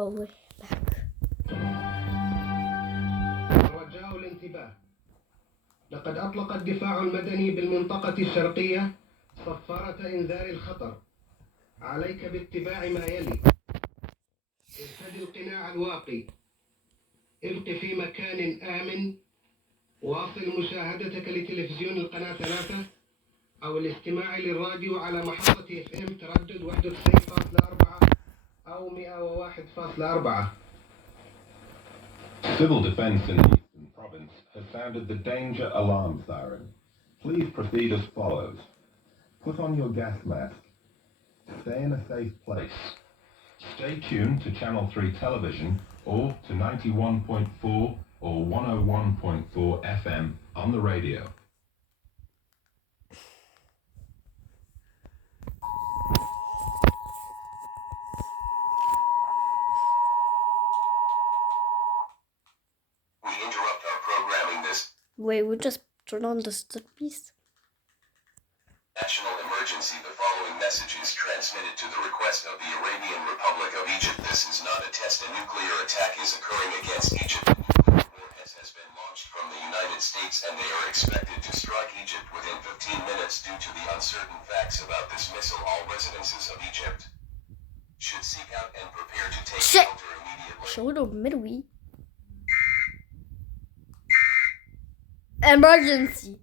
Oh, we're back. رجاء الانتباه. لقد أطلق الدفاع المدني بالمنطقة الشرقية صفارة إنذار الخطر. عليك باتباع ما يلي: ارتدي القناع الواقي، ابق في مكان آمن، واصل مشاهدتك لتلفزيون القناة 3 أو الاستماع للراديو على محطة FM تردد 91.4 أو 101.4. Civil defense in the Eastern Province has sounded the danger alarm siren. Please proceed as follows. Put on your gas mask. Stay in a safe place. Stay tuned to Channel 3 television or to 91.4 or 101.4 FM on the radio. We interrupt our programming this. Wait, we just turn on the piece. National emergency. The following message is transmitted to the request of the Arabian Republic of Egypt. This is not a test. A nuclear attack is occurring against Egypt. A nuclear warhead has been launched from the United States and they are expected to strike Egypt within 15 minutes. Due to the uncertain facts about this missile, all residences of Egypt should seek out and prepare to take shelter immediately. Shoulder midway. Emergency.